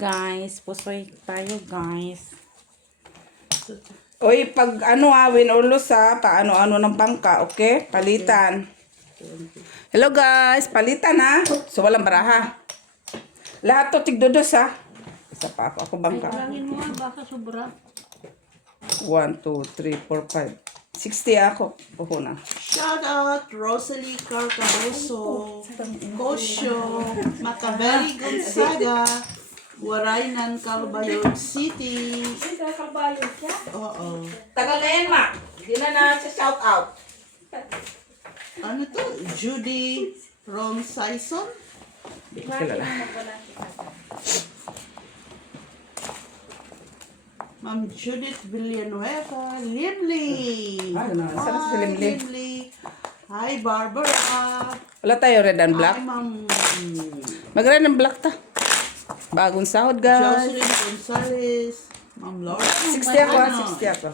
guys. Pusoy tayo guys. Oy, pag win or lose paano ng bangka, okay? Palitan. Hello guys, palitan ha. So walang baraha. Lahat to tigdodos ha. Isa pa ako bangka. Langin mo baka sobra. 1, 2, 3, 4, 5. 60 ako. Puhunan. Shout out Rosalie Carcaboso, Kosyo, Macabeli Gonzaga, Waraynan, Calbayog City. Oo. Tagal na yan, ma. Hindi na shout out. Ano to? Judy Ron Saison? Kilala. Ma'am Judith Villanueva, Limli. Ah, ano, sarap si Limli. Limli. Hi, Barbara. Wala tayo red and black. Hi, Ma'am Mag-red and black ta. Bagong sahod, guys. Jocelyn Gonzalez. Ma'am Laura. 60 ako, 60 ako.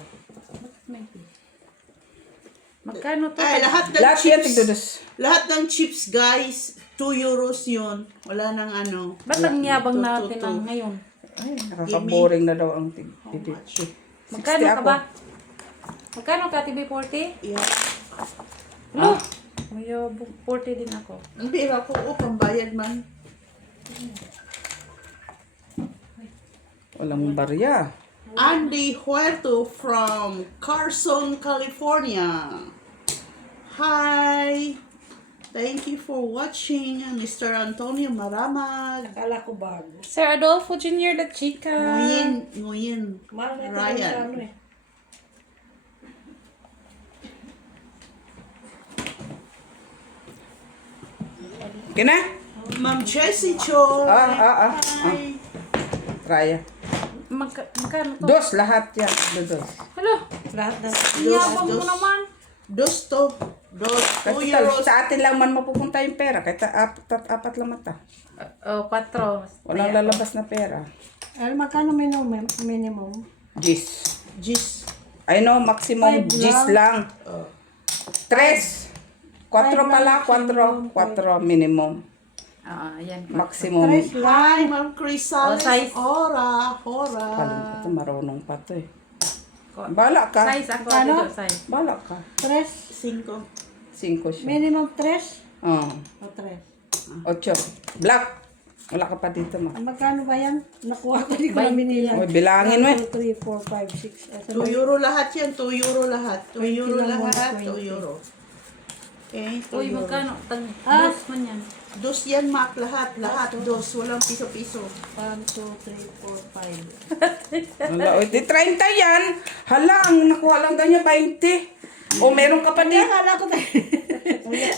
Magkano to? Ay, lahat ng Lahat yan, chips. tigdodos. Lahat ng chips, guys. 2 euros yun. Wala nang ano. Ba't ang yabang Two, natin two, ang two. ngayon? Ay, nakaka-boring na daw ang titip. Magkano ka ba? Magkano ka, TV40? Yeah. Ano? Uyo, 40 din ako. Ang pera ko, pambayad man. Walang barya. Andy Huerto from Carson, California. Hi. Thank you for watching, Mr. Antonio Maramag. Akala ko bago. Sir Adolfo Jr. La Chica. Nguyen. Mahal na Ryan. sa ano eh. Kina? Ma'am Jessie Cho. Hi. Raya. Magkano to? Dos, lahat yan. Dos. Hello? Lahat ng Yabang mo naman. Dos to. Dos. 2 Kasi euros. sa atin lang man mapupunta yung pera. Kahit apat lang mata. Oh, 4. Walang lalabas na pera. ano magkano minimum? Gis. Gis. I know, maximum 5 gis lang. Oh. 3. 4 pala, 4 minimum. Ah, ayan. Maximum. Tres lang. Hi, Ma'am Crisales. size. Ora. Paling pa to, marunong pa to eh. Bala ka. Size ako Ano? dito, size. Bala ka. 3. 5. 5 siya. Minimum 3. Oo. O 3. 8. Black. Wala ka pa dito, ma. Magkano ba yan? Nakuha ko, di ko na binila. Uy, bilangin mo eh. 2, 3, 4, 5, 6. 2 euro lahat yan. 2 euro lahat. 2 20 euro lang, lahat. 120. 2 euro. Okay, 2 Uy, euro. magkano? Ah. Dos man yan. Dos yan, Mac. Lahat. Lahat. Dos. Walang piso-piso. 1, 2, 3, 4, 5. Hala, uy, di 30 yan. Hala, ang nakuha lang daw niya 20. O, meron ka pa din. Akala ko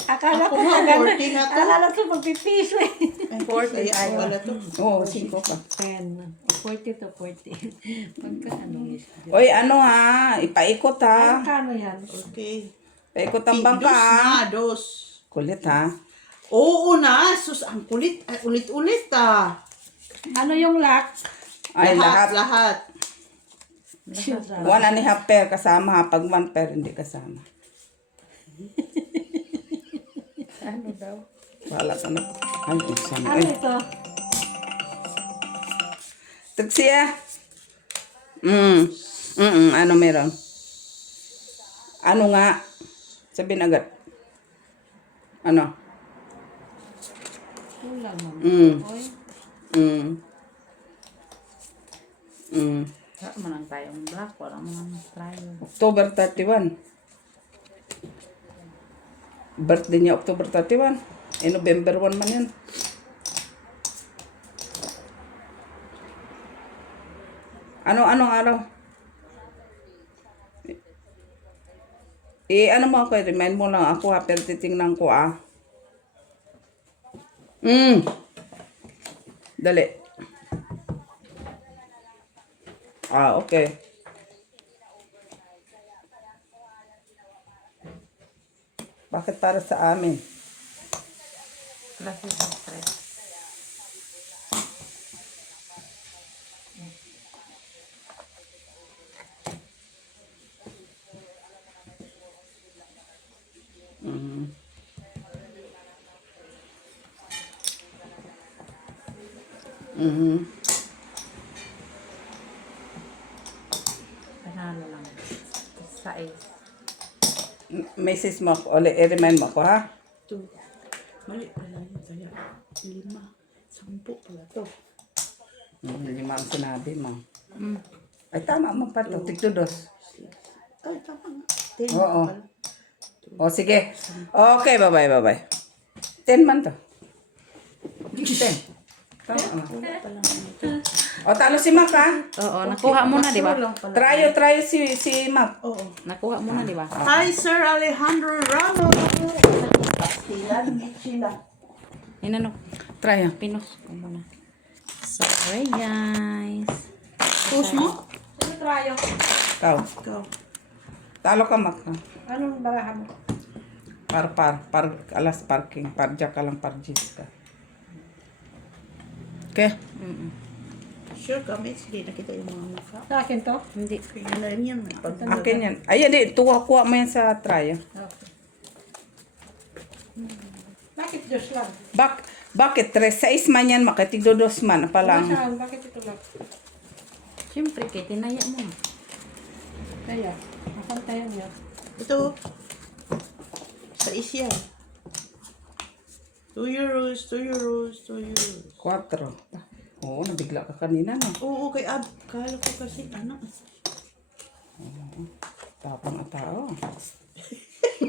akala Ako ko nga, agad. 40 nga to. Akala ko magpipiso eh. Ay, 40. Ay, wala to. Oo, 5 ka. 10. 40 to 40. Magkano is? Uy, ano ha? Ipaikot ha. Magkano yan? Okay. Paikot ang bangka Dos ha. na. Dos. Kulit ha. Oo na. Sus, ang kulit. Ay, ulit-ulit ah. Ano yung lock? Ay, lahat. Lahat. 1.5 pair kasama ha. Pag 1 pair, hindi kasama. Ano daw? Wala ka na. Ay, isang. Ano Ay, ito? Tagsiya. Ano meron? Ano nga? Sabihin agad. Ano? Kulang mo. Oy. Wala man lang tayong black. Wala man lang tayo. October 31. Birthday niya October 31. November 1 man yan. Anong araw? Ano mo ako, remind mo lang ako ha, pero titingnan ko Dali. Okay. Bakit para sa amin? Klase sa stress. Mhm. Na ano lang. Size. Message mo ako, ulit, i-remind mo ako, ha? 2. Mali pala yun. Kaya 5. 10 pala to. 5 ang sinabi mo. Mm. Ay, tama mo pa to. Tigdudos. Ay, tama nga. 10 Oo. pala. O, sige. Okay, bye-bye, bye-bye. 10 man to. 10. Tama. O, talo si Mac, ha? Oo, nakuha mo na, di ba? Try si Mac. Oo. Nakuha mo na, di ba? Hi, Sir Alejandro Ramos. Pastilan, Michila. Yan ano, Try, ha? pinos ko muna. Sorry, guys. Push mo? Ikaw. Ikaw. Talo ka, Mac, ha? Anong barahan mo? Alas parking. Parja ka lang, parjis ka. Okay? Sure kami, sige, nakita yung mga maka. Sa akin to? Hindi. Ano rin yan, may pag... Akin yan. Ayan, di. Kuha mo yan sa try, ha? Okay. Bakit Diyos lang? Bakit? 3-6 man yan, makatigdodos man. Pa lang. Saan? Bakit ito lang? Siyempre, kay tinaya mo. Kaya, asan tayo niya? Ito, sa isyan. 2 euros, 2 euros, 2 euros. 4. Oo, nabigla ka kanina, no? Oo, kay Ab. Kala ko kasi, ano? Tapang na tao.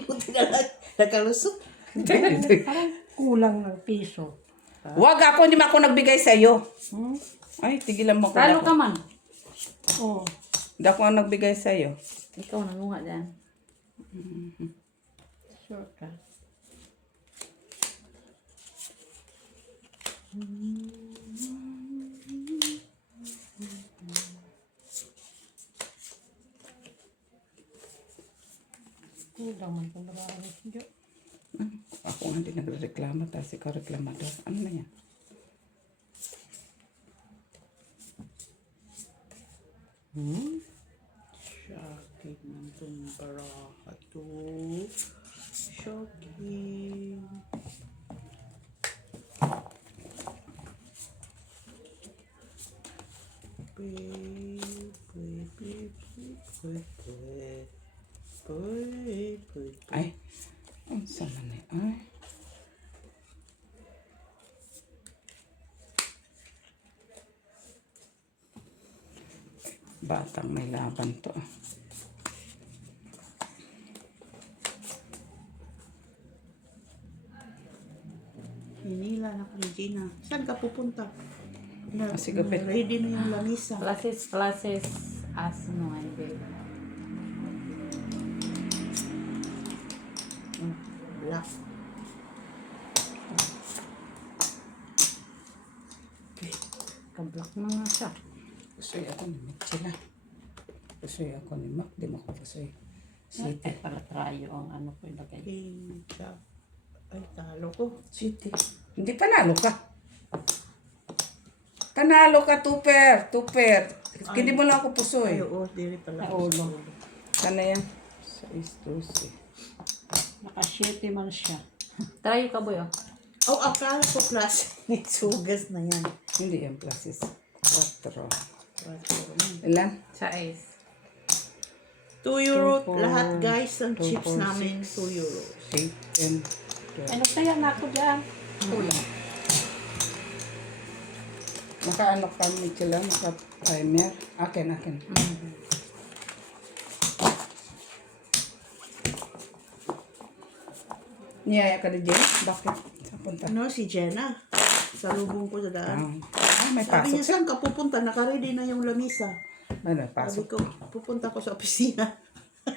Buti na lang, nakalusot. Parang kulang ng piso. Wag ako, hindi man ako nagbigay sa iyo. Ay, tigilan mo ko. Talo ka man. Oo. Hindi ako ang nagbigay sa iyo. Ikaw nangunga dyan. Sure ka. Kulang man kung marami. Ako nga hindi nagreklamo, tapos ikaw reklamador. Ano na yan? Shocking ng tumbaraha to. Shocking. Ay, ang sama na ay. Batang may laban to. Hinila na kay Gina. Saan ka pupunta? Sige, bet. Ready na yung lamisa. Places, asno, hindi. Black. Kablock na nga siya. Pusoy ako ni Mac sila. Pusoy ako ni Mac. Di mo ako pusoy. City. Para trayo ang ano ko ilagay. Pizza. Ay, talo ko. City. Hindi panalo ka. Panalo ka, tuper. Hindi mo lang ako Ay, pusoy. oo, diri pala. Naulo. Sana yan? 6-12. Naka-7 man siya. Trayo ka, boy, oh. Oh, akala ko plus. Sugas na yan. Hindi yan plasis. 4. Ilan? Size. 2 euro. Two, four, Lahat guys, ang two, chips four, namin, 2 six. euro. 8, 10, 12. Ano kaya na ako dyan? Kulang. Naka-ano kami sila, naka-timer. Akin. Niyaya ka na, Jen? Bakit? Saan punta? Ano, si Jenna. Sa lubong ko sa daan. May Sabi pasok niya, siya. saan ka pupunta? Naka-ready na yung lamisa. Ano, Sabi pasok. ko, pupunta ko sa opisina.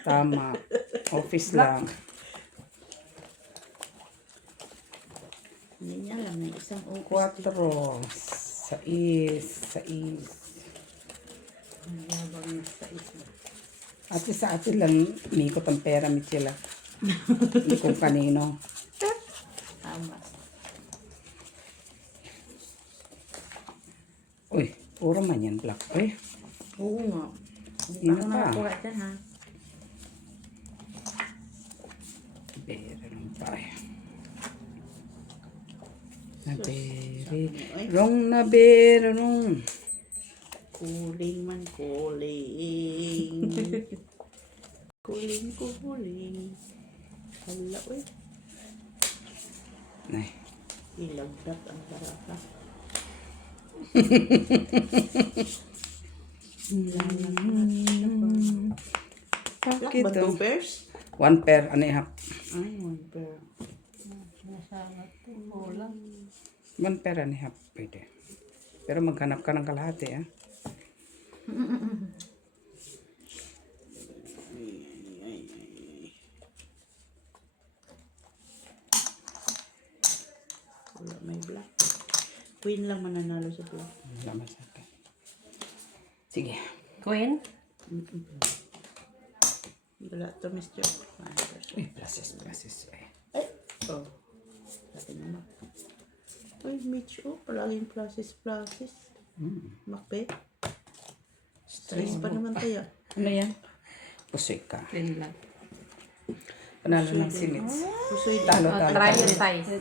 Tama. Office lang. Hindi niya alam na isang office. 4. 6. Ang yabang na sa isa. Ate sa atin lang, umikot ang pera, Michela. Hindi kung kanino. Tama. Uy, puro man yan black. Uy, Oo nga. Hindi Yun pa ako pa. nakakuha dyan, ha? bere lang tayo. Naberong. Kuling man kuling. Kuling kuling. Hala, uy. Nay. Ilagdat ang baraka. Black Bakit ba to? 2 pairs? 1 pair, ano half. Ay, 1 pair. Nasama to. Wala. 1 pair, ano half. Pwede. Pero maghanap ka ng kalahati, ah. Wala, may black. Queen lang mananalo sa black. Salamat sa akin. Sige. Queen? Wala to, Mr. Uy, pluses. Ay. Ay! Oh. Laki naman. Uy, Mitch, oh. Palaging pluses. Makbe. Stress pa naman tayo. Ano yan? Pusoy ka. Queen lang. Panalo ng simits. Pusoy Talo. Try yung size.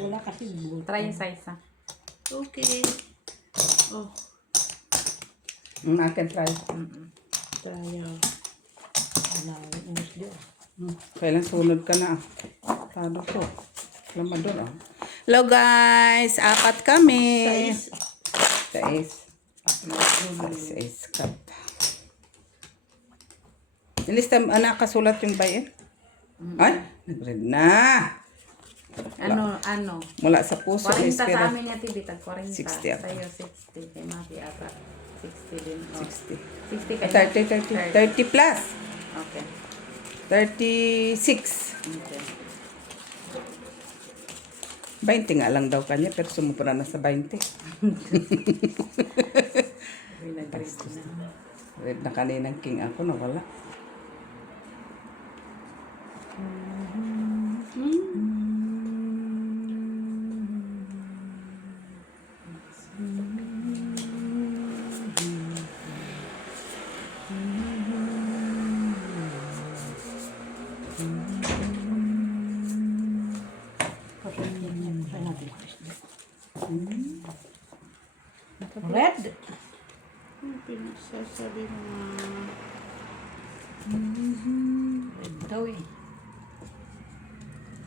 Wala kasi bull. Try yung size, ha. Okay. Oh, Ang akin try. tayo. Wala. Umus dyan. Kailan sunod ka na. Tado ko. Lamador, ah. Hello guys, 4 kami. Size. 6 cut. Nilista, nakasulat yung bayan? Ay, nag-read na. Ano? Mula sa puso. 40 sa espera. amin niya, Tibitag. 40. 60 ako. Sa'yo, 60. Kay Maki ata. 60 din. Oh. 60. 60 kayo. 30 plus. Okay. 36. Okay. 20 nga lang daw kanya, pero sumubra na sa 20. Nag-read na. Read na kaninang king ako, nawala. Red? Ano pinagsasabi mo nga? Red daw eh.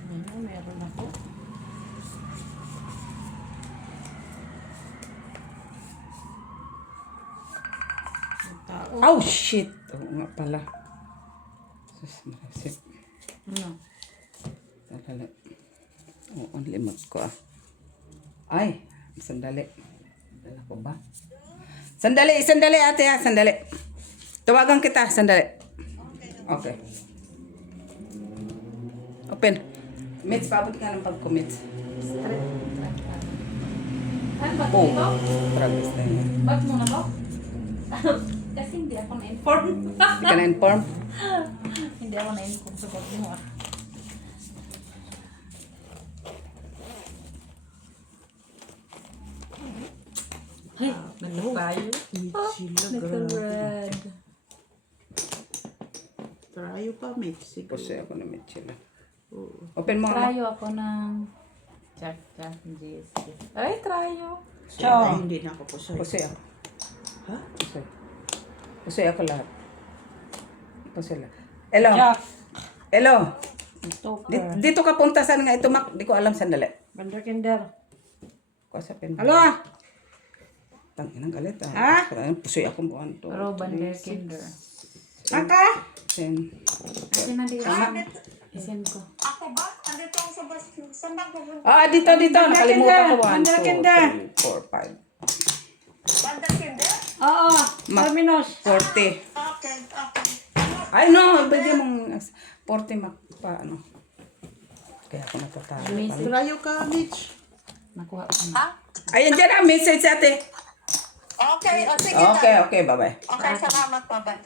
Ano, meron ako. Ang tao. Oh, shit! Oo nga pala. Sus, marasip. Ano? Sandali. Oo, ang limot ko ah. Ay, sandali. Dala ko ba? Sandali ate ha, sandali. Tawagan kita, sandali. Okay. Open. Mitch, paabot ka ng pag-commit. Saan ba Oh, ito? progress na yan. Ba't mo na ba? Kasi hindi ako na-inform. Hindi ka na-inform? Hindi ako na-inform sa bag mo, ah. Ay, nagpayo. Sila, grabe. Nagka-red. Tayo pa, Mitch. Sige. Pusoy ako na Mitch sila. Oo. Open mo nga. Trayo ako ng... Jack, GSP. Ay, trayo. Ay, hindi na ako pusoy. Pusoy ako. Ha? Pusoy. Pusoy ako lahat. Pusoy lahat. Hello. Jack. Hello. Stoker. Dito ka punta saan nga ito, Mac? Di ko alam, sandali. Banderkinder. Kusapin mo. Alo? Tanginang galit ah. Ha? Pusoy ako buwan to. Roban Bear Kinder. Aka? Then, Kasi na dito. Isin ko. Ako ba? Andito ako sa bus. Saan ba pupunta? dito. Nakalimutan ko. 1, 2, Banderkinder. 3, 4, 5. Banda Kinder? Oo. Terminus. 40. Okay. Ay, no. Bigyan mong 40 Mac pa, ano. Kaya ako natatalo. Amazing. Tayo ka, Mitch. Nakuha ko na. Ha? Ayan dyan ang message ate. Okay. O, sige na. Okay, bye-bye. Okay, salamat. Bye-bye.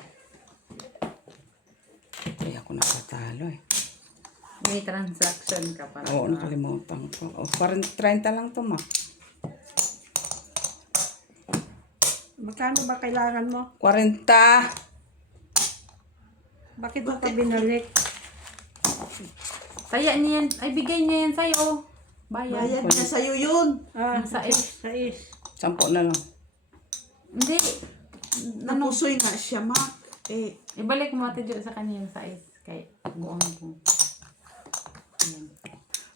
Kaya ako natatalo eh. May transaction ka pa. Oo, nakalimutan ko. 30 lang to, Mac. Magkano ba kailangan mo? 40. Bakit mo pa binalik? Kaya niyan. Ay, bigay niya yan sa'yo. Bayad. Bayad na sa'yo yun. Ah, Sa sais. 10 na lang. Hindi. Ano? Napusoy nga siya, Mac. Eh, Ibalik mo ate Jo sa kanya yung size. Kay buong ko. Ayan.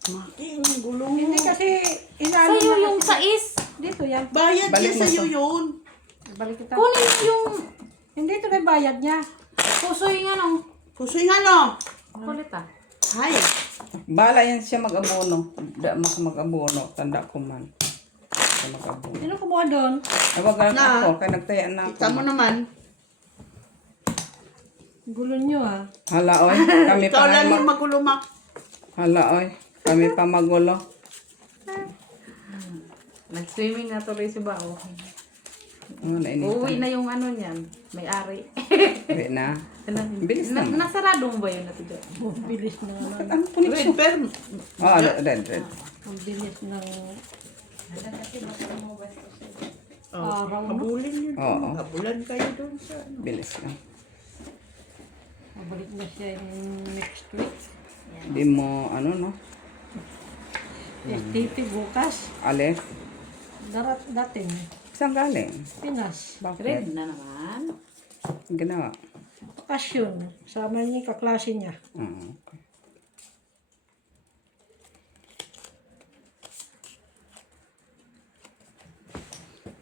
Maki, ang gulo mo. Hindi kasi inaano Sa'yo na yung size. dito yan. Bayad Balik niya mo sa'yo to. yun. Balik kita. Kunin mo yung Hindi ito na yung bayad niya. pusoy nga nung Pusoy nga, no? kulit ah. Ay, Bala yan siya mag-abono. Da mag-abono. Tanda ko man. Siya mag-abono. Sino kumuha doon? Awag lang Na. ako. Kaya nagtaya na ako. kita mo naman. Gulo nyo ah. Hala, oy. Kami Ikaw pa lang nga yung magulo, Mac. Hala, oy. Kami pa magulo. Nag-swimming na tuloy si Bao. Oh, nainitan. Uuwi na yung ano niyan. May-ari. Uwi na. Bilis Na, naman. nasarado mo ba yun ate Jo? Ang bilis na naman. Ang connection. Red perm. Oh, red. Ang bilis ng Oh, araw. habulin niyo doon. Oo. Habulan kayo doon sa ano. Bilis lang. Mabalik na siya yung next week. Di mo, ano, no? STT bukas. Ale. Dating. Saan galing? Pinas. Bakit? Red na naman. Ginawa. Bakasyon. Sama niya yung kaklase niya. Okay.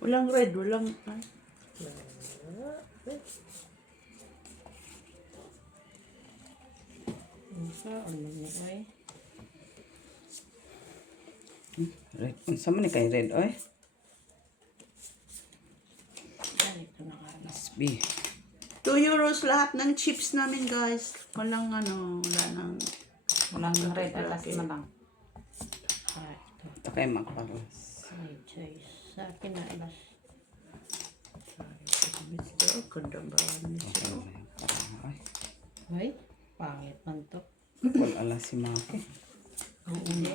Walang red, walang... Ay. Ano niya ay? Red. Unsa man ni kay red, oy? Ganito na nga. Must be. 2 euros lahat ng chips namin, guys. Walang ano, wala nang... Walang red alas na lang. Ah, ito. Ito kay magparos. Ay, choice. Sa akin na alas. Mr. Ganda ba? Ay, Ay, pangit man to. kul alas si Maki. Hindi.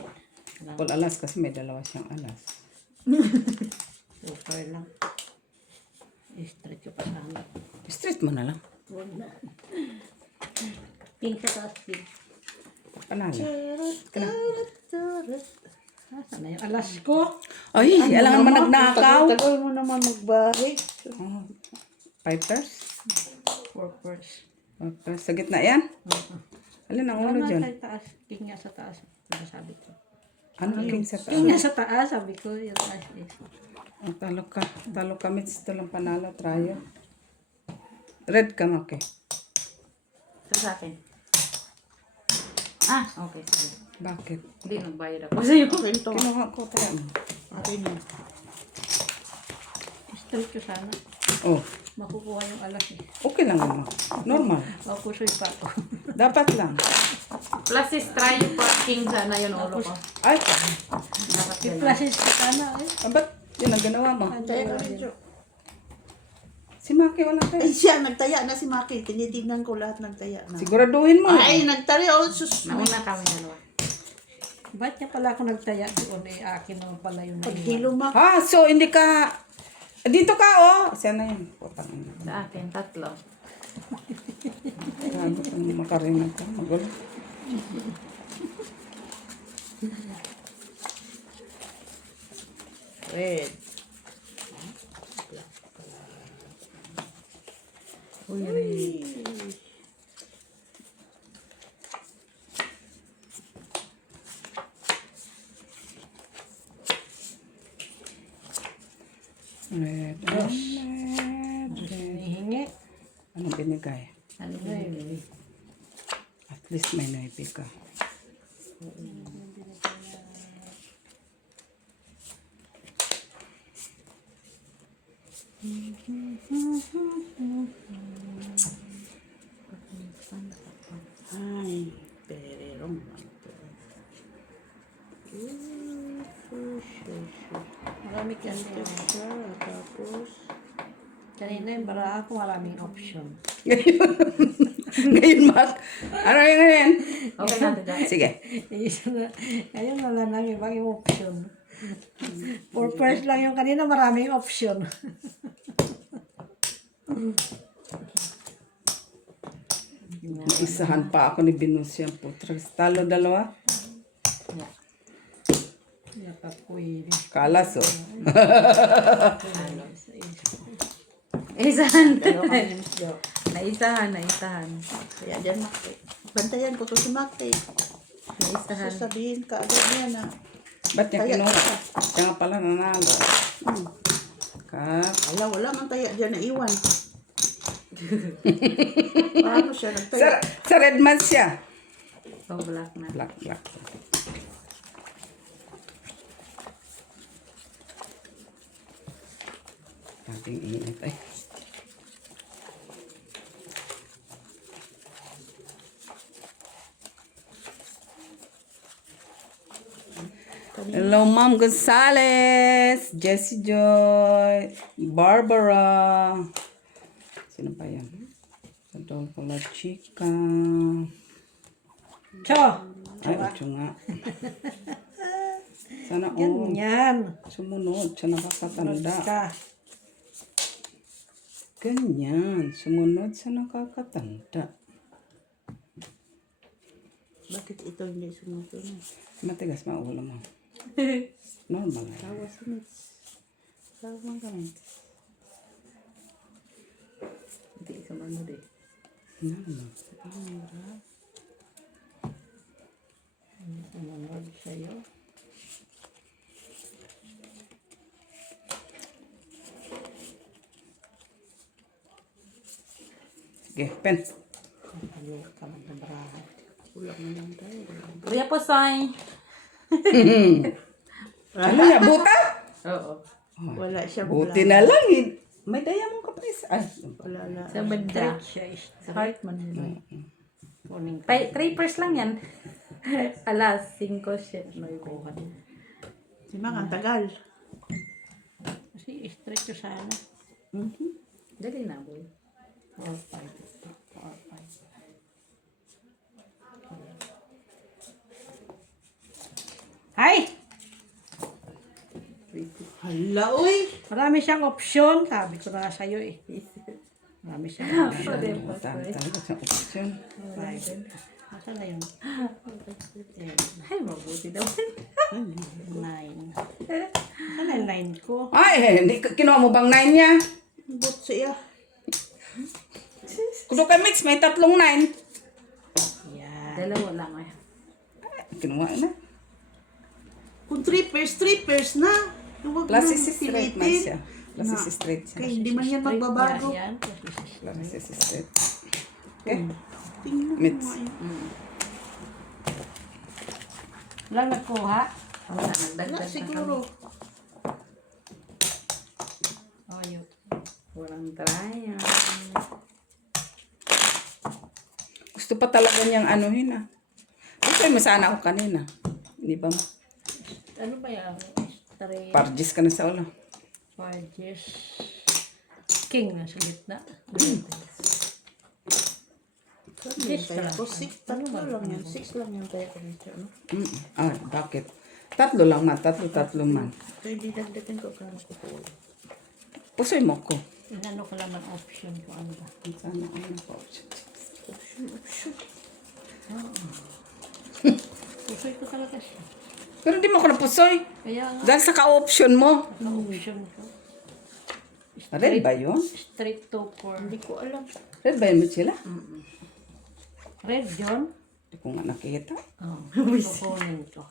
Kul alas kasi may dalawa siyang alas. Super lang. Straight ko pa sana. Straight mo na lang. Huwag na. Pink sa taas, pink. Panalo. Sana yung alas ko. Ay, alam mo nagnakaw. Tagal mo naman magbahay. Oh, Pipers? Purpose. Okay. Sa gitna yan? Alin ang ulo dyan? Sa taas. King nga sa taas. Sabi ko. Ano ang king sa King taas? nga sa taas, sabi ko. Yung taas is. Oh, talo ka. Talo kami. Ito lang panalo. Tryo. Red ka, Maki. Ito sa akin. Ah, okay. Sige. Bakit? Hindi, nagbayad ako sa'yo. Kwento. Kinuha ko kaya mo. Okay na. Straight ko sana. Oh, Makukuha yung alas eh. okay lang naman. Normal. Mapusoy pa ako. Dapat lang. Plus is try pa king sana yun ulo ko. Ay, Dapat Yung ganun. flashes ko sana eh. ba't yun ang ginawa mo? Taya ka medyo. Si Maki wala tayo. Ay siya, nagtaya na si Maki. Tinitignan ko lahat nagtaya na. Siguraduhin mo. Ay, nagtaya. Oh, sus. Nauna kami dalawa. Ba't niya pala ako nagtaya doon eh? Akin naman pala yung Paghilo, Mac. Ah, so hindi ka... Dito ka, oh. Sana yun. Putang ina. Sa akin, tatlo. Gago kang makarinig ka. Magulo. Red. Uy. Red. Red. hinihingi. Anong binigay? Ano yun? At least may naipi ka. Ay, pererong. Marami kasi. Tapos, Kanina yung baraha ko maraming option. Ngayon, Mac. Ano yun ngayon? Okay natin dyan. Sige. Ngayon wala nang ibang yung option. For first lang yung kanina maraming option. Isahan pa ako ni Binus yung putres. Talo dalawa. Nakakuy. Kalas, oh. Sa is. Naisahan. Dalawa kami ni Miss Jo. Naisahan, naisahan. Kaya dyan, Maki. Bantayan ko to si Maki. Naisahan. Sasabihin ka agad niya na. Ba't niya Kaya kinuha? Siya nga pala nanalo. Kat. Wala man taya dyan na iwan. Paano siya nagtaya? Sa red man siya. Oh, black na. Black. Ating init ay. Hello, Ma'am Gonzales, Jessie Joy, Barbara. Sino pa yan? Adolfo La Chica. Cho! Ay, ito nga. Sana all. Ganyan. Sumunod sa nakakatanda. Ka. Ganyan. Sumunod sa nakakatanda. Bakit ito hindi sumusunod? Matigas maulo mo. Normal lang. Tawa si Miss. Tawa man kami. Hindi ka ano din. Normal. Sumunod sa'yo. Sige, pen. Ayaw ka magnabrahan. Kulang na lang tayo. Kuya po, Soy. Ano yan? Buta? Oo. Wala siya. Buti na lang. May diamond ka pa isa. Ay, Wala na. Sa banda. Siya is Sa heart man nila. morning. 3 pairs lang yan. Alas, 5 shit. No, yung Si Mang, ang tagal. Kasi straight ko sana. Dali na, boy. 4, 5. 4, 5. Ay! Hala, uy! Marami siyang option. Sabi ko na nga sa'yo eh. Marami siyang option. Dami talaga sa option. 5. Asan na yun? 10, Ay, mabuti daw. 9. Asan na yung 9 ko? Ay, hindi kinuha mo bang 9 niya? But siya. Kudo ka mix, may 3 9. Yan. Dalawa lang eh. Kinuha na. Kung 3 pairs na. Huwag Plus nang is straight man pilitin. siya. Plus is straight siya. Kaya hindi man yan magbabago. Yan. Plus is straight. Okay. Tingnan mo Mits. nga yun. Walang nagkuha. Wala, Wala, nagdagdag na siguro. Oh, yun. Walang trial. Gusto pa talaga niyang anuhin ah. Gusto mo sana ako kanina. Hindi ba? Ano ba yan? Straight. Parjis ka na sa ulo. Parges. King na sa gitna. Yes, kaya ko 6. Tatlo lang yan. 6 lang yan tayo ko dito. No? Ah, bakit? 3 lang man. 3 man. Kaya di dagdagan ko kano ko po. Pusoy mo ko. Inano ko naman option ko ano ba? Sana ano po. Pusoy ko talaga siya. Pero di mo ko napusoy. Kaya nga, Dahil sa ka-option mo. option ko. Red ba yun? Straight to 4. Hindi ko alam. Red ba yun sila? Red yun? Hindi ko nga nakita. Oh, kukunin ko.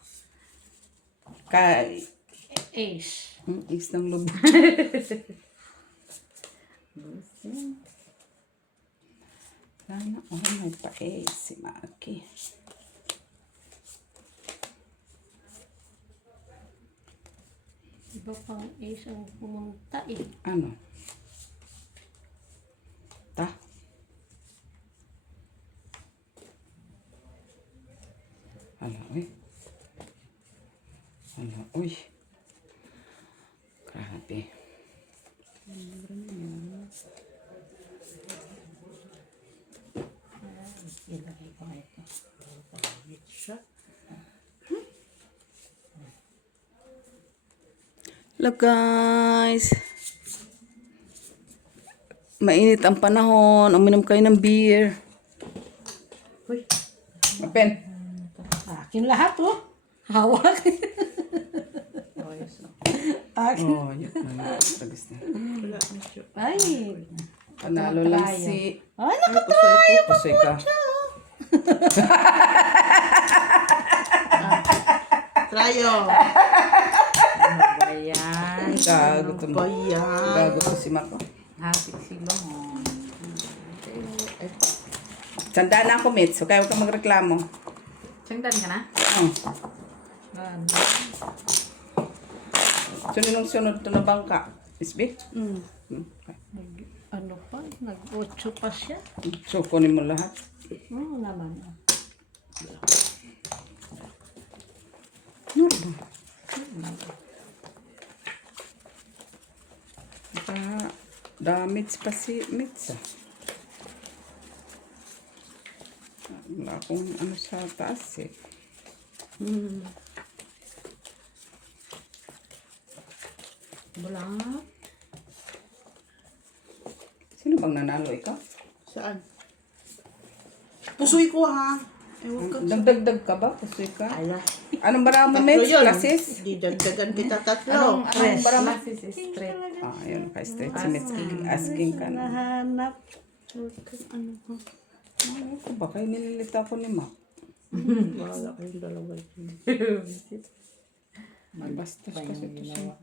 Ace. Is ng lubog. Sana may pa-ace si Maki. Iba pang ace ang pumunta eh. Ano? Ta? Ano, uy. Ano, uy. Grabe. Ilagay ko nga ito. Hello guys. Mainit ang panahon. Uminom kayo ng beer. Uy. Mapen. Akin lahat oh. Hawak. Ayos na. Oh, yun. Tagis na. Wala na siya. Ay. Panalo lang si... Ay, nakatry. Pusoy ka. Tryo. Ano ba yan? Gago to. Bayan. Gago to si Mako. Happy sila mo. Sandaan na ako, Mitch. So, kaya huwag kang magreklamo. Sangdan ka na? Oh. Ano? Sunod to na bangka. Isbi? Mm. Okay. Ano pa? Nag-8 pa siya. So, kunin mo lahat. Oo naman. Nurdo. Damage pa si Mitch. Wala akong ano sa taas eh. Bulat. Sino bang nanalo? Ikaw? Saan? Pusoy ko ha. Ewan ka. Dagdag ka ba? Pusoy ka? Ala. Anong bara mo, Tatlo Mitch? yun. Classes? Di dagdagan kita tatlo. Anong bara mo? Classes is straight. Ah, yun. Kay straight si Mitch. Asking ka na. Nahanap. Ano ha? Ano ba? Kaya nililita ko ni Ma. Wala kayong dalawa. Magbastos kasi ito siya.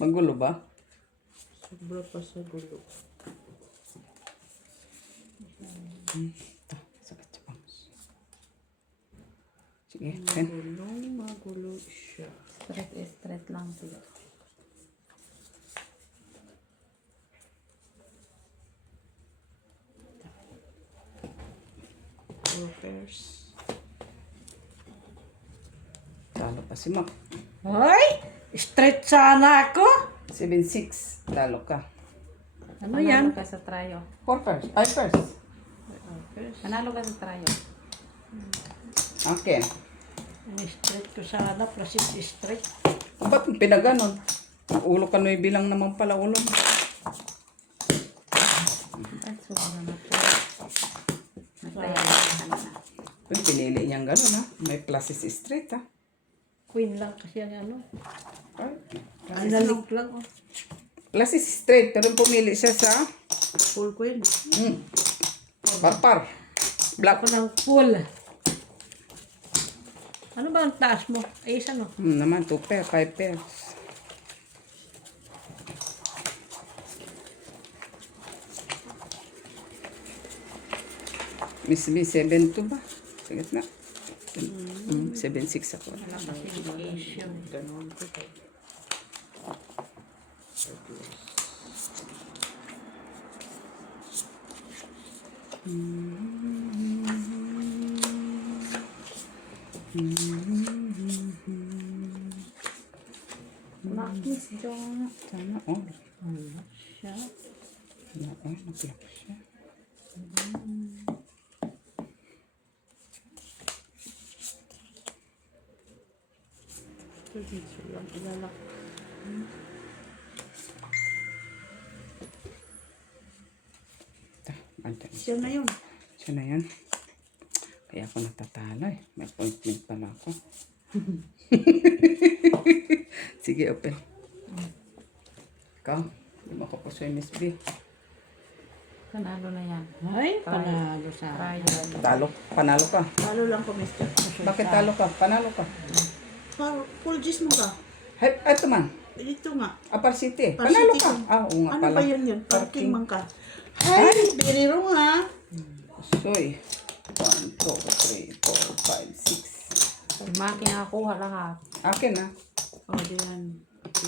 Magulo ba? Sobra pa sa gulo. Sakit sa pams. Sige, pen. Magulo siya. Straight is straight lang sila. Workers. Talo pa si Mac. Hoy! Straight sana ako. 7-6. Talo ka. Ano yan? Panalo ka sa tryo. 4 first. Ay, first. Panalo ka sa tryo. Okay. Ang straight ko sana. Proceed straight. Ba't pinaganon? Ulo ka na bilang naman pala ulo mo. Ay, sobra na po. Nagtaya ka na. Uy, pinili niyang gano'n ha. May pluses straight ha. Queen lang kasi ang ano. Ay, Ang nalik lang. Oh. pluses straight. Pero pumili siya sa Full queen. parpar. Black. Ako ng full. Ano ba ang taas mo? Ay, isa no? Naman, 2 pair, 5 pairs. Miss B, 7-2 ba? Sige na. 7-6 ako. Ganon ko. Nakis dyan. Sana all. Siya. Na all, naglap siya. Dito lang ilalak. Bantay. Siya na yun. Siya na yan. Kaya ako natatalo eh. May appointment pala ako. Sige, open. Ikaw, hindi mo ako pusoy, Miss B. Panalo na yan. Ay, panalo sa Tryo. Talo, panalo ka. Talo lang ko, mister. Bakit talo ka? Panalo ka. Full G's mo ka. Hey, eto man. Dito nga. Apar City. Par Panalo City ka. ka. Ah, oo nga Ano pala. ba yun yun? Parking man ka. Ay, biniro nga. Soy. 1, 2, 3, 4, 5, 6. Si Maki nakakuha lahat. Akin na. O, diyan. Dito.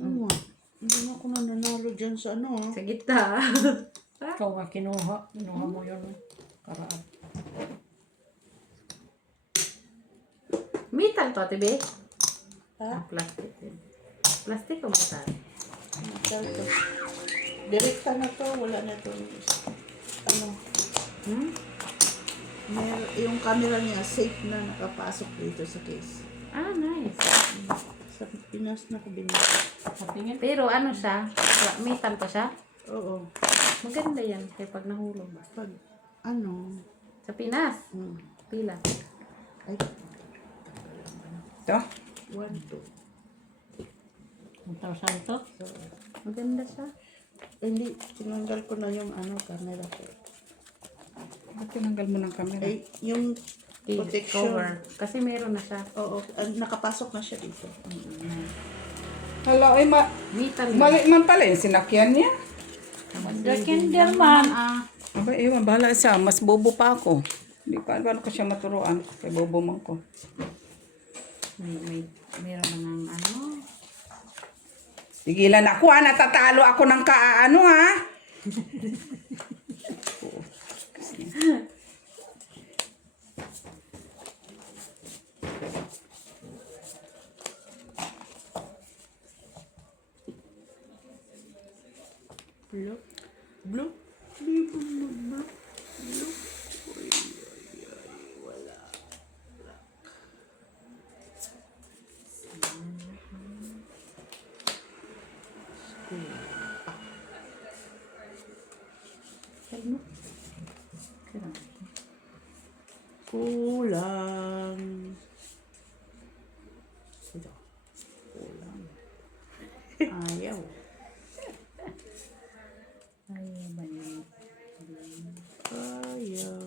Ano nga? Hindi na ako nananalo dyan sa ano ah. Sa gitna. ikaw nga kinuha. Kinuha mo yun. Karaan. Metal to, tibi? Ha? Plastic. Plastic o metal? Metal to. Direkta na to, wala na to. Ano? Yung camera niya, safe na nakapasok dito sa case. Ah, nice. Sa Pinas na ko binili. Sa tingin. Pero ano siya? Metal pa siya? Oo. Maganda yan. Kaya pag nahulog ba? Pag, ano? Sa Pinas. Hmm. Pila. Ay, Ito. 1, 2. 1,000 to? Maganda siya. Hindi, tinanggal ko na yung ano, camera ko. Ba't tinanggal mo ng camera? Ay, yung protection. Cover. Kasi meron na siya. Oo, nakapasok na siya dito. Hala, ay Metal. mali man pala yung sinakyan niya. The Kinderman. Aba, ewan, bahala siya. Mas bobo pa ako. Hindi pa, paano ko siya maturuan? Kay bobo man ko. Meron namang ano. Tigilan ako ha, natatalo ako ng kaano ha. Blue. Blue. Kulang. Ito. Kulang. Ayaw. Ay, ba niya? Ayaw.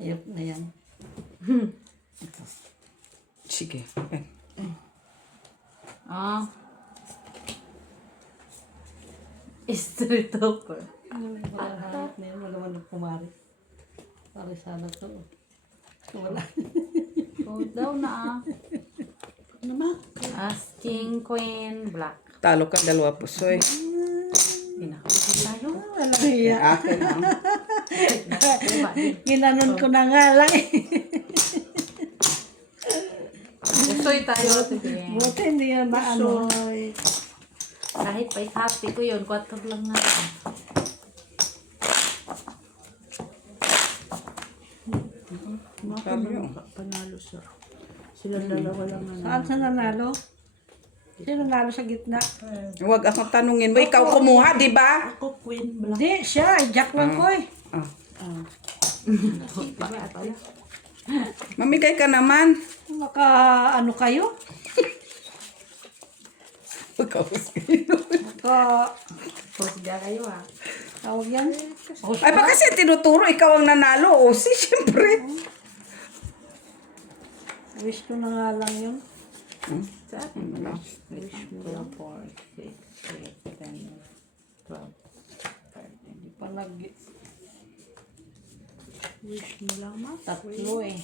Ayok na yan. Sige. Ayan. Ah. Street topper. Lahat na yun, magawa ng kumari. Pare sana to. Wala. Oh, daw na ah. Naman. Asking Queen Black. Talo ka, dalawa pusoy. Pinakapit tayo. Walang hiya. Akin lang. Diba? Ginanon ko na nga lang eh. Gustoy tayo. Sige. Buti hindi yan maano. Soy. Kahit pa happy ko yun, 4 lang nga. Panalo sa. Sila dalawa lang na. Saan sa nanalo? Sino nanalo sa gitna? Huwag akong tanungin mo. Ikaw kumuha, di ba? Ako, Queen Black. Hindi, siya. Jack lang ko eh. Ah. Ah. Mamigay ka naman. Maka ano kayo? Ikaw. Maka Husga kayo ah. tawag yan. Ay, ba kasi tinuturo, ikaw ang nanalo. O, si, siyempre. Wish ko na nga lang yun. Sa akin mo lang. 2, 4, 6, 8, 10, 12, 13. Hindi pa nag... Wish mo lang ma. Tatlo eh.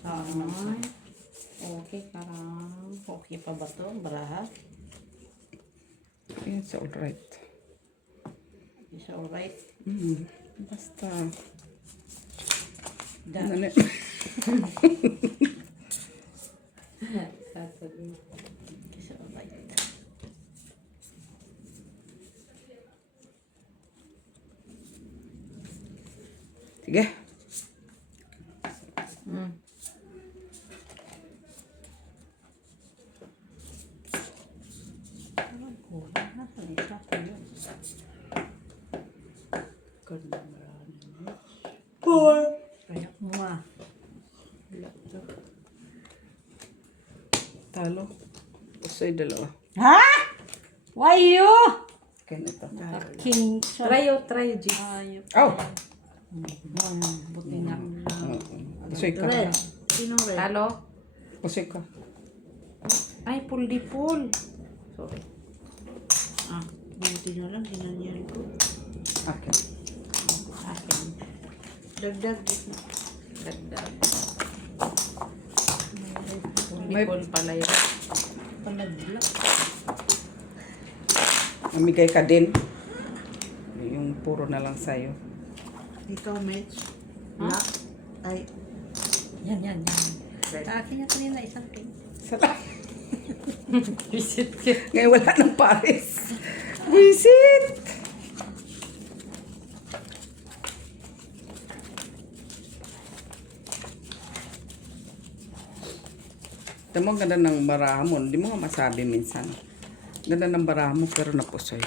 Ay, okay ka lang. Okay pa ba to? Baraha? It's alright. Is alright. Basta. Da. Ano na? Sasabihin. Is alright. Sige. Kulang na. Sa isa pa yun. Ganda marami. Kaya mo ah. Talo. Pusoy, dalawa. Ha? Why you? Kaya ito. King. Try, G. Oh! Buti nga. Pusoy ka. Red. Sino red? Talo. Pusoy ka. Ay, pull. Sorry. Ah, buti na lang, ginanyan ko. Okay. Akin. Dagdag. Dagdag. May- Pull pala yun. Panag-block. Mamigay ka din. puro na lang sa'yo. Ikaw, Mitch. Black. Ay, Yan. Sa akin yung kanina, isang king. Salamat. Visit ka. Ngayon wala ng pares. Visit! Ito mo, ganda ng baraha mo. Hindi mo nga masabi minsan. Ganda ng baraha mo pero napusoy.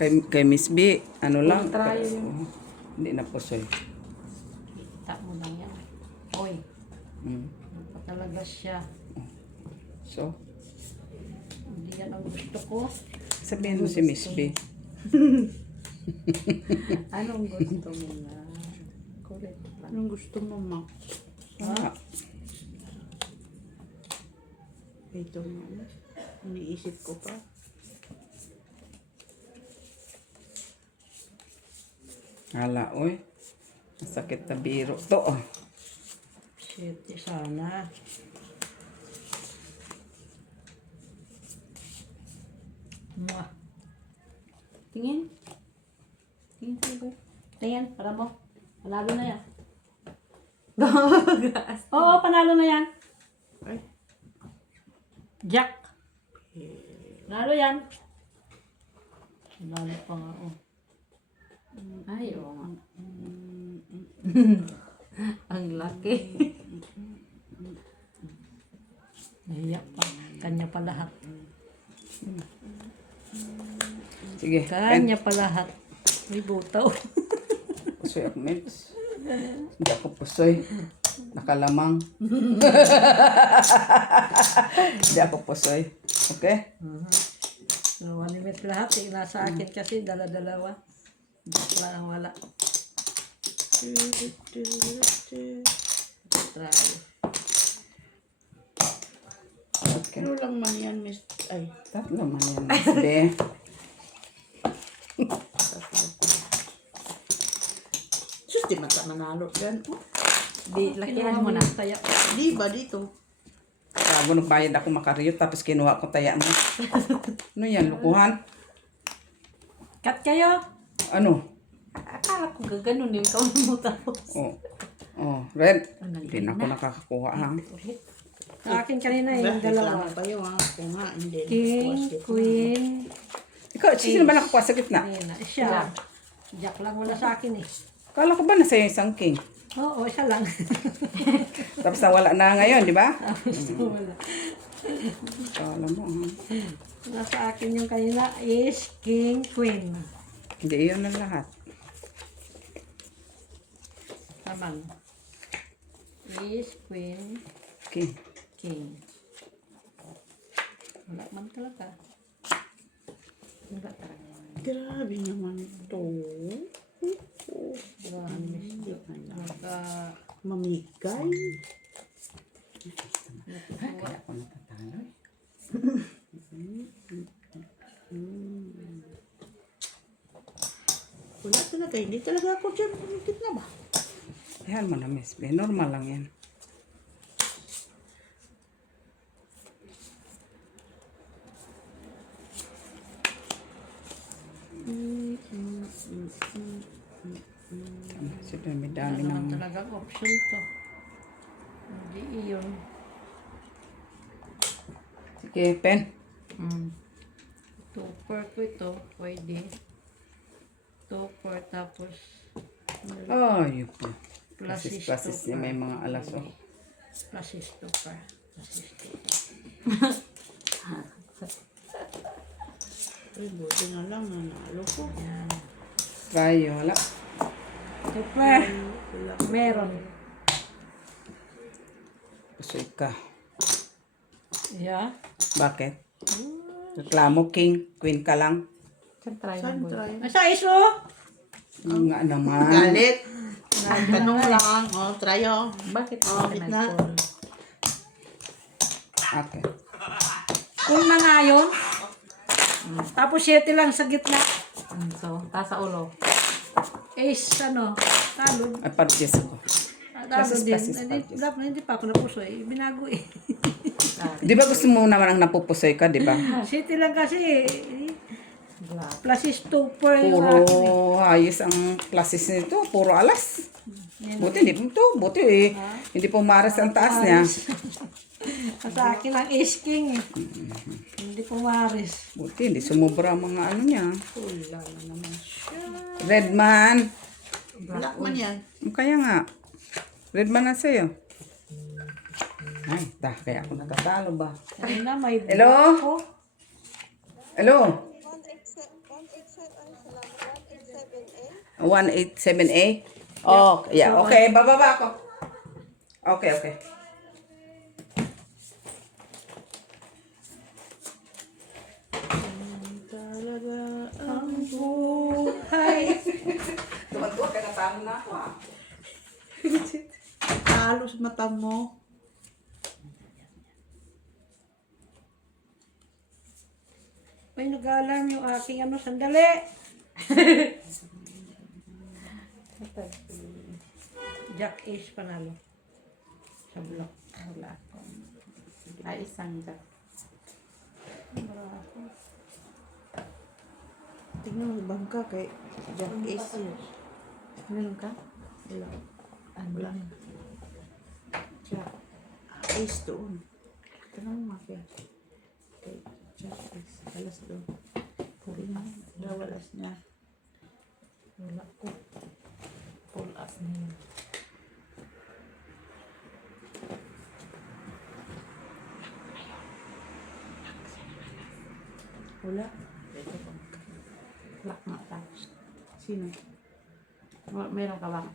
Kay Miss B, ano lang. Ultra yun. Hindi napusoy. Kita mo lang yan. Oy, Mm. ano pa talaga siya. So, Hindi yan ang gusto ko. sabihin mo si Miss B. Anong gusto mo na? Correct lang. anong gusto mo, Ma? Ah, Ito mo. Iniisip ko pa. hala, oy. Masakit na biro to. Oh. Shit, sana. Mwah. Tingin. Tingin ko ba? Tingin, para mo. Panalo na yan. Oo, panalo na yan. Ay. Jack. Panalo yan. Panalo pa nga, oh. Ay, oo nga. Ang laki. Nahiya pa. Kanya pa lahat. Sige, pen. Kanya pa lahat. May butaw. Pusoy ako, Miss. Hindi ako pusoy. Nakalamang. Hindi ako pusoy. Okay? So, animate lahat. Eh. Nasa akin kasi dala-dalawa. Jack lang ang wala. Try. Okay. Ano lang man yan, Miss? Ay, Tatlo man yan, Miss B. sus, di mata manalo yan. Oh, Di, lakihan mo na. Taya. di ba dito? Bago nagbayad ako makariyot tapos kinuha ko taya mo. Ano yan, lukuhan? Cut kayo. Ano? Akala ko gaganon yung kaon mo tapos. Oh. Oh, red. Hindi na ako nakakakuha, ha? Sa akin kanina yung dalawa. Reklamo kayo, ha? Ako nga, hindi. King, queen. Ikaw, sino ba nakakuha sa gitna? Ayan na. Siya. Jack lang wala sa akin eh. Kala ko ba nasa yung isang king? Oo, siya lang. Tapos nawala na ngayon, di ba? Wala. Kala mo, ha? Nasa akin yung kanina is king, queen. Hindi, yun na lahat. Taman. Is queen, King. king. Wala man talaga. Wala talaga. Grabe naman ito. Grabe. Naka... Mamigay. Kaya ako natatalo, eh. Wala talaga. Hindi talaga ako dyan. Pumikit na ba? Yan mo na, Miss B. Normal lang yan. Siyempre, may dami Wala ng... naman talagang option to. Hindi iyon. Sige, pen. Tupper ko ito. Pwede. Tupper tapos Oh, yun po. plus is Klasis niya may mga alas, oh. plus is tupper. Plus is tupper. Ay, buti na lang. Nanalo ko. Try, wala. Tupper. Meron. Pusoy ka. Yeah. Bakit? Reklamo, king. Queen ka lang. Saan try Saan mo boy? try? Asa iso? Nga naman. Galit. Tanong lang. O, try o. Bakit Oh, ka gitna. nag-call? Okay. Kung na nga yun. Tapos 7 lang sa gitna. So, taas sa ulo. Ace, ano, talo. Ay, parties ako. Talo Klasis, din. klasis, klasis. Hindi pa ako napuso eh. Binago eh. Di ba gusto mo naman ang napupusoy ka, di ba? 7 lang kasi eh. Plus is 2 per yung akin eh. Puro ayos ang classes nito. Puro alas. Buti hindi po ito. Buti hindi po maras ang taas niya. Sa akin ang isking eh. Hindi pumaris. Buti hindi sumubra ang mga ano niya. Redman. Black man yan. Kaya nga. Redman na sa'yo. Ay, kaya ako natatalo ba? Kanina may Hello? black ko. Hello? 187A. 187A? Oh, yeah. Okay, bababa ako. Okay, okay. Talaga Ang buhay. Tuwan-tuwa ka natalo na ako ah. talo sa mata mo. May nag-alarm yung aking ano, sandali. Jack Ace panalo. Sa block. Wala akong. Ay, isang jack. Tingnan mo yung bangka kay Jack Ace yun. Meron ka? Wala. Ano Wala. lang? Jack Ace doon. Tingnan mo kay Jack Ace. Alas doon. Puri na. Dawalas niya. Wala ko. Full as na yun. Wala. Black nga tayo. Sino? Meron ka bang?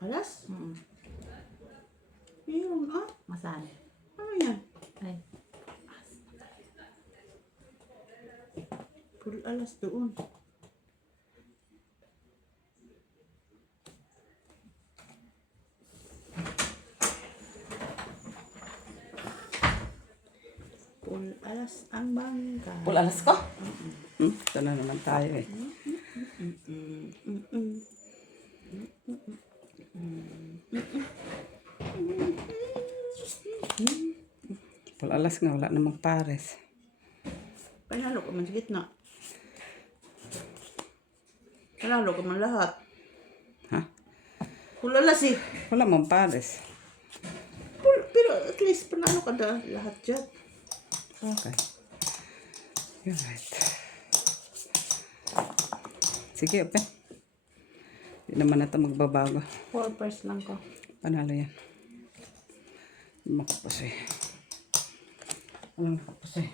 Alas? Mm. Yun ah. Masan? Ano yan? Ay. Full alas doon. Full alas ang bangka. Full alas ko? Ito na naman tayo eh. Full alas nga, wala namang pares. Panalo ka man sa gitna. Panalo ka man lahat. Ha? Full alas eh. Wala mang pares. Pero at least panalo ka da lahat dyan. Okay. You're right. Sige, okay. Hindi naman natin magbabago. 4 pairs lang ko. Panalo yan. Makapos eh. Walang makapos eh.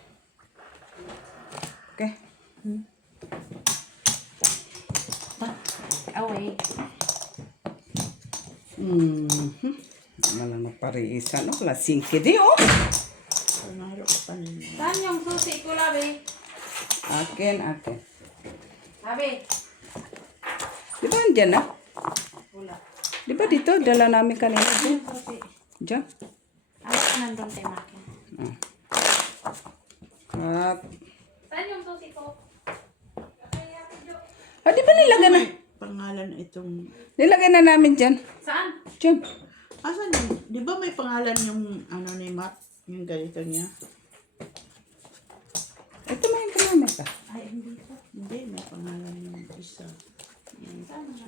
Okay. Away. Malang magpariisan. Wala singki di oh. Panalo ka pa ninyo. Saan yung susi ko, Labi? Akin. Labi. Di ba andyan na? Wala. Di ba dito? Dala namin kanina. Yung susi. Diyan. Ano nandun kay Maki? At, Saan yung susi ko? di ba nilagay na? Pangalan na itong... Nilagay na namin dyan. Saan? Dyan. Asan yun? Di ba may pangalan yung ano ni Matt? Yung ganito niya? Ito na yung pangalan ka. Ay, hindi ko. Hindi, may pangalan yung isa. Saan nga?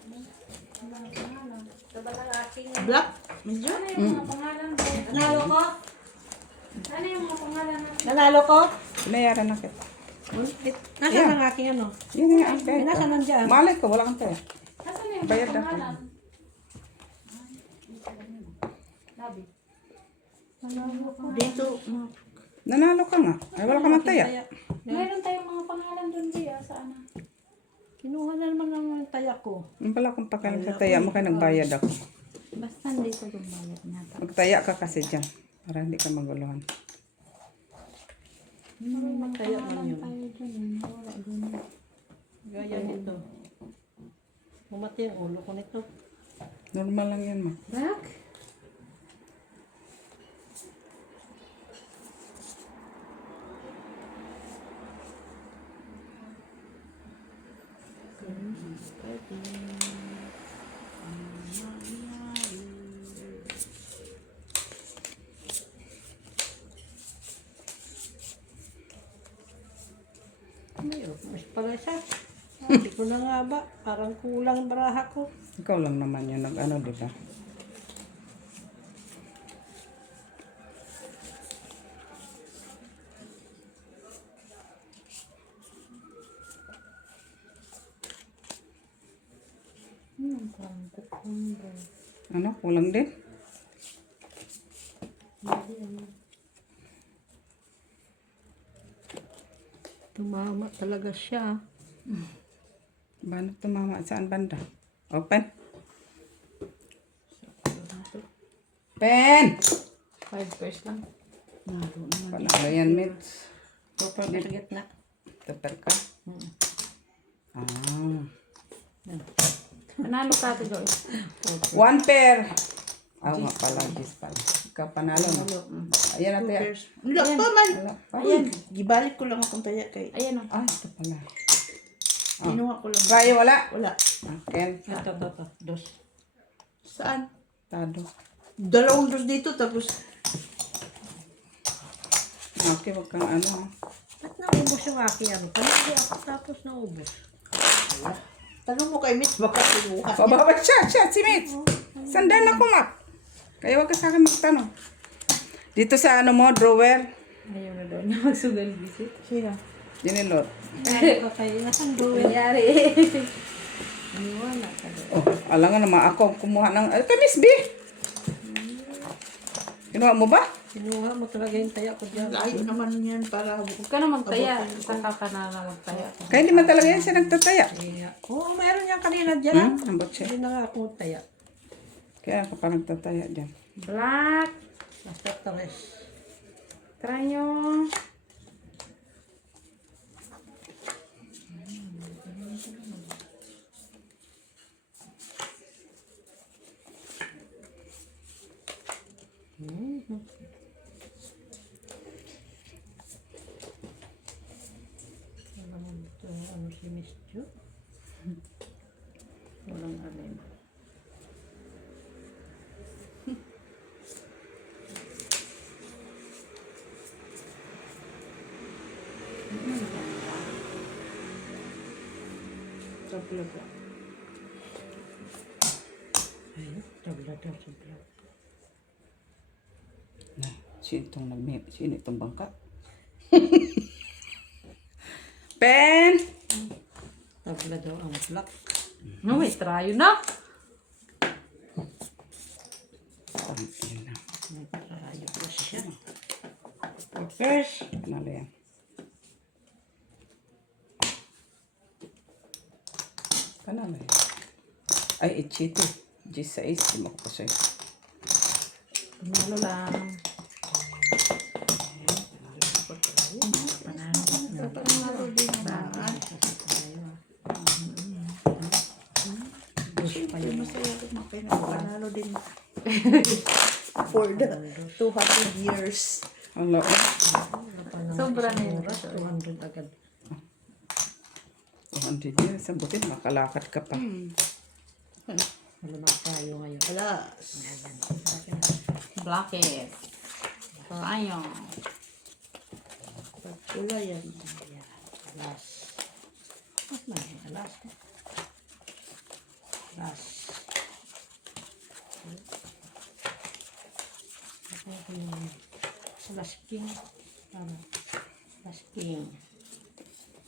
Wala ang pangalan. Diba lang aking... Black? Medyo? Ano yung mga pangalan ko? Nanalo ko? Ano yung mga pangalan na? Nanalo ko? Pinayaran na kita. Nasaan Yeah. ang aking ano? Yun nga ang pera. Nasaan nandiyan? Malay ko, wala kang pera. Nasaan yung Bayad mga ako. pangalan? Labi. Dito, Matt. Nanalo ka nga. Ay, wala ka mataya. Meron tayong mga pangalan doon, Bea. Saan na? Kinuha na naman ng taya ko. Yung pala kung pakalim sa taya mo, kaya nagbayad ako. Basta hindi ko lumayad na. Magtaya ka kasi dyan. Para hindi ka maguluhan. Taya man yun. Tayo dyan. Wala doon. Gaya nito. Bumati ang ulo ko nito. Normal lang yan, ma. Back? Mas pala siya. Hindi ko na nga ba. Parang kulang baraha ko. Ikaw lang naman yung nag-ano, di ba? Ano, kulang din? Tumama talaga siya. Paano tumama? Saan banda? Open. Pen! 5 pairs lang. Panalo yan, Mitch. Super sa gitna. Tupper ka. Ah. Panalo ka, Ate Joyce. 1 pair. Nga pala, Gis pala. Ikaw panalo na. Ayan natin yan. Wala pa man. Wala pa. Ayan. Gibalik ko lang akong taya kay. Ayan o. Ah, ito pala. Kinuha ko lang. Rayo, wala. Wala. Ken. Ito. Dos. Saan? Tado. Dalawang dos dito tapos Okay, wag kang ano. Ha. Ba't naubos yung aking ano? Palagi ako tapos naubos. tanong mo kay Mitch baka kinuha. Pababa siya, si Mitch. Sandan ako, Mak. Kaya wag ka sa akin magtanong. Dito sa ano mo, drawer. Ayaw na daw niya magsugal visit. Sino? Dinilot. Ano ka kayo? Nasaan gawin? Nangyari. Aniwala ka doon. Oh, alangan naman ako kumuha ng... Ito, Miss B. Kinuha mo ba? Sinuha mo talaga yung taya ko dyan. Layo naman yan para Huwag ka na magtaya. Saka ka na magtaya. Kaya hindi man talaga yan siya nagtataya. Oo, mayroon yan kanina dyan. Ambot siya. Hindi na nga ako taya. Kaya ako pa nagtataya dyan. Black. Basta tares. Try nyo. Ano si Miss Jo? Walang alin. tabla ba? Ayun, tabla daw, tabla. Na, sino itong bangka? Pen! Tabla daw ang black. No, may try na. Ayun na. Nagkakarayo ko siya. First, Panalo yan. Panalo yan. Ay, ichito. G6. Di mo ko pa sa'yo. Panalo lang. Masaya ko panalo din. For the 200 years. Hello. Sobra na yun. 200 agad. 200 years. Ang buti, makalakad ka pa. Malamang tayo ngayon. Alas. Blackest. Tayo. Pagpula yan. Alas. Mas na yung alas. Alas. Alas king. Alas king.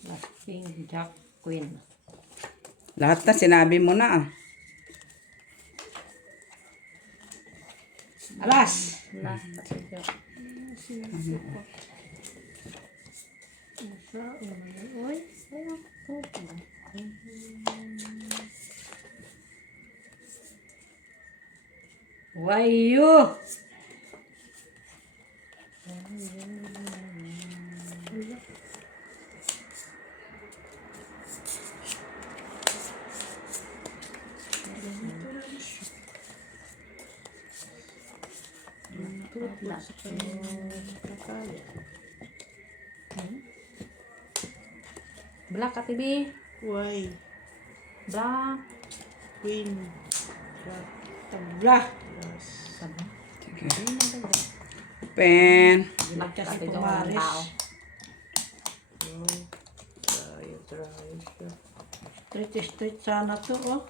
Alas king, jack, queen. Lahat na sinabi mo na ah. Alas! Last kasi siya. Uy, wayo! Black, Ate B. Why? Black. Queen. Tabla! Pen. Black Kasi kasi yung pumaris. tao. Try siya. Straight sana to, oh.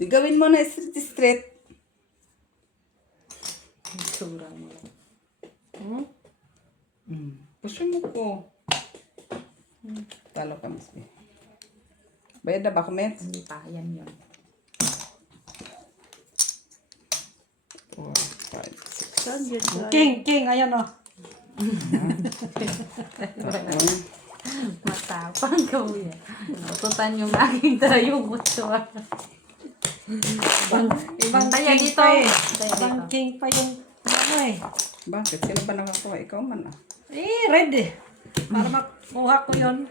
Di gawin mo na straight. Sobrang mo. Pusin mo ko. Talo ka, Miss B. Bayad na ba ako, Mets? Hindi pa, yan yun. 4, 5, 6, Saan yun? King, ayan, oh. 7. Matapang ka mo yan. Natutan yung aking tayo gusto. Ibang Taya king dito. pa eh. Taya Ibang dito. king pa yung ano eh. Bakit? Sino ba nakakuha? Ikaw man ah. Red eh. Para makuha ko yun.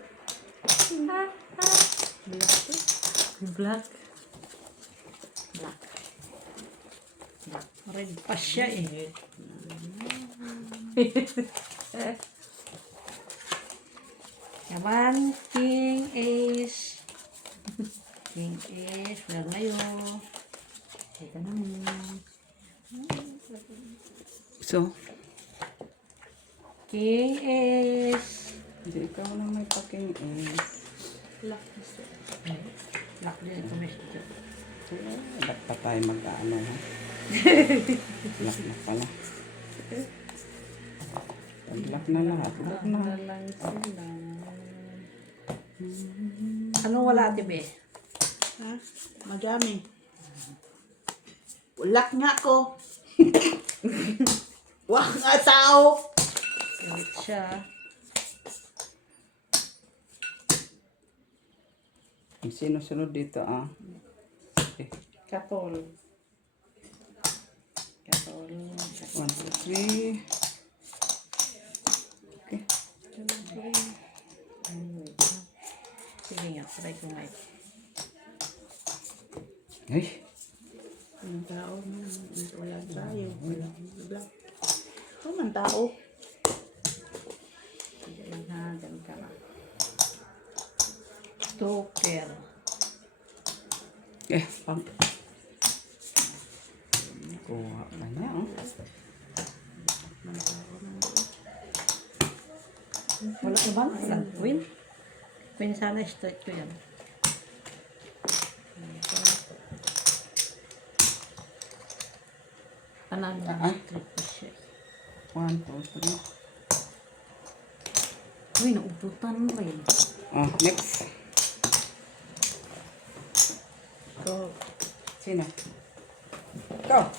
Black. Black. Red pa siya eh. Yaman, king, ace. King, ace. Wala ngayon. Ito naman. So, King, ace. hindi ikaw na may paking ace. Black. Lock din ito, Mr. Ba't pa tayo mag-ano ha? Lock na pala. Pag-lock na lahat. Lock na. Lang sila. Anong wala, Tibe? Ha? Madami. Ulak nga ako. Wag nga tao. Galit siya. Ang sino-sunod dito ah. Okay. Katol. Katol. 1, 2, 3. Okay. Sige nga, try ko nga ito. Ay. Ang tao na. Wala tayo. Wala. Ito man tao. Sige ha, dyan ka na. Joker. Pang. Kuha ka niya oh. Wala ko ba? Win? Win sana straight ko yan. Panalo. Straight ko siya. 1, 2, 3. Uy, naubutan mo rin. Oh, next. Go. Sino? Ikaw.